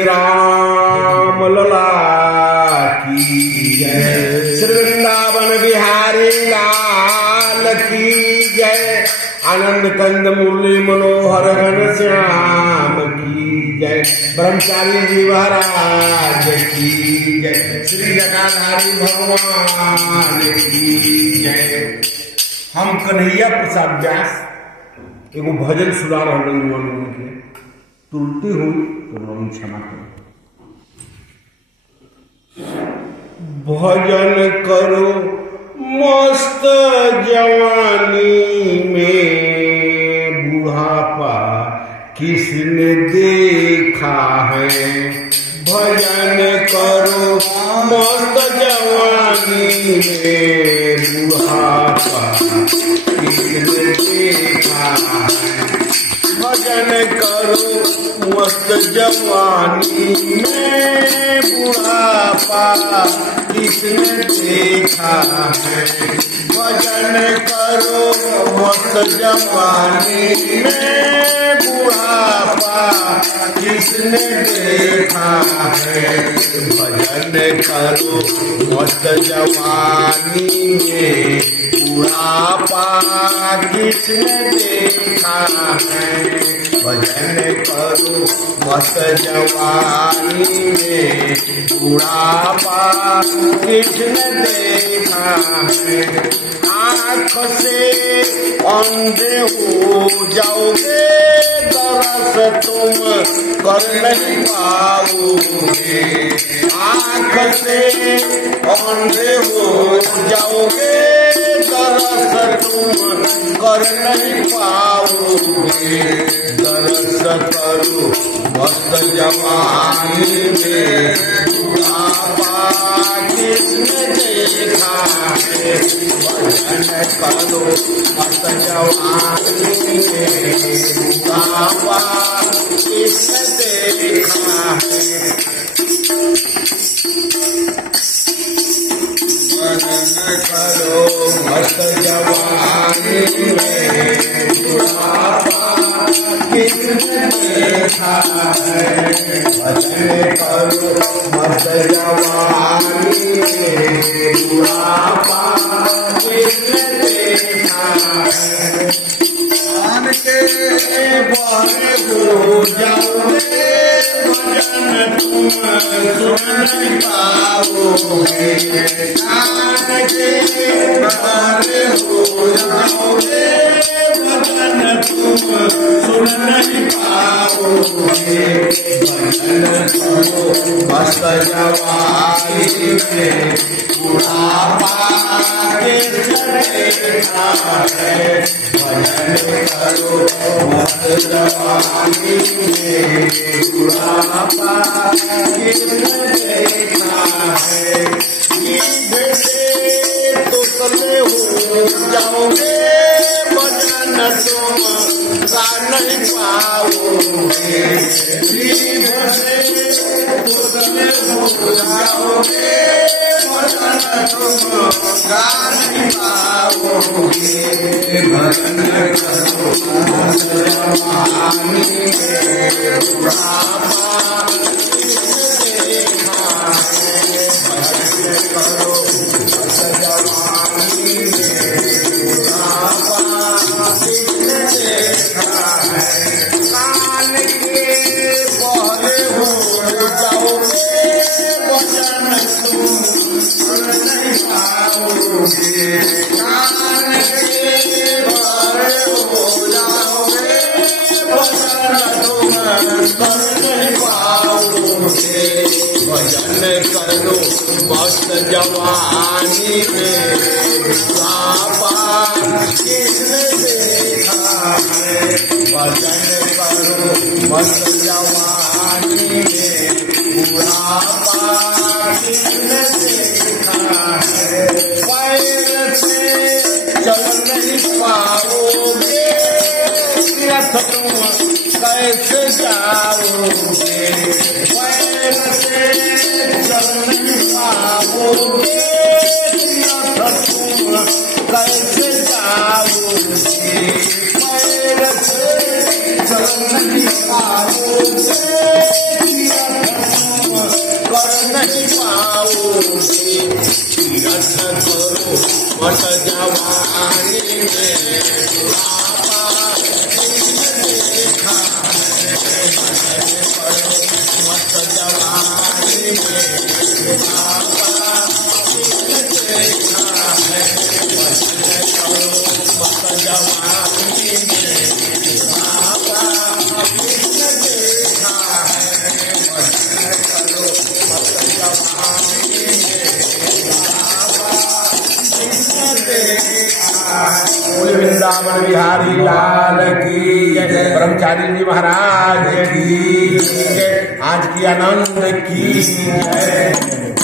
राम लला की जय। श्री वृंदावन बिहारी लाल की जय। आनंद कंद मुरली मनोहर घन श्याम की जय। ब्रह्मचारी जी महाराज की जय। श्री जटाधारी भगवान की जय। हम कन्हैया प्रसाद व्यास एगो भजन सुना रहे के त्रुटि हुई तो हम क्षमा करें। भजन करो मस्त जवानी में बुढ़ापा किसने देखा है। भजन करो मस्त जवानी में बुढ़ापा किसने देखा है। भजन करो मस्त जवानी में बुढ़ापा किसने देखा है। भजन करो मस्त जवानी में बुढ़ापा किसने देखा है। भजन करो मस्त जवानी में बुढ़ापा किसने देखा है। भजन करो मस्त जवानी में बुढ़ापा किसने देखा है। आँख से अंधे हो जाओगे दरस तुम कर नहीं पाओगे। आँख से अंधे हो जाओगे दरस तुम कर नहीं पाओगे। दरस करो मस्त जवानी में बुढ़ापा किसने देखा है। भजन करो मस्त जवानी में बुढ़ापा किसने देखा है। भजन करो मस्त जवानी में बुढ़ापा किसने देखा है। भजन करो मस्त जवानी में बुढ़ापा किसने देखा है। कान के बारे हो जाओगे भजन तुम सुन नहीं पाओगे। कान के बारे हो जाओगे भजन तुम सुन नहीं पाओगे। भजन करो मस्त जवानी में बुढ़ापा किसने देखा है। भजन करो मस्त जवानी में बुढ़ापा किसने देखा है। जीभ से तो कले हो जाओगे भजन तुम गा नहीं पाओगे। जीभ से तो कले हो जाओगे भजन तुम गा नहीं पाओगे। भजन करो मस्त जवानी में बुढ़ापा किसने देखा है। भजन करो मस्त जवानी में बुढ़ापा किसने देखा है। कान के बहरे हो जाओगे भजन तुम सुन नहीं पाओगे। कान के बहरे हो जाओगे भजन तुम कर नहीं पाओगे। भजन करो मस्त जवानी में बुढ़ापा किसने देखा है। भजन करो मस्त जवानी में बुढ़ापा किसने देखा है। पैर से चल नहीं पाओगे रथ तुम कैसे जाओगे। पैर से चल नहीं पाओगे रथ तुम कैसे जाओगे। पैर से चल नहीं पाओगे वृंदावन बिहारी लाल की जय, ब्रह्मचारी जी महाराज की जय, आज की आनंद की जय।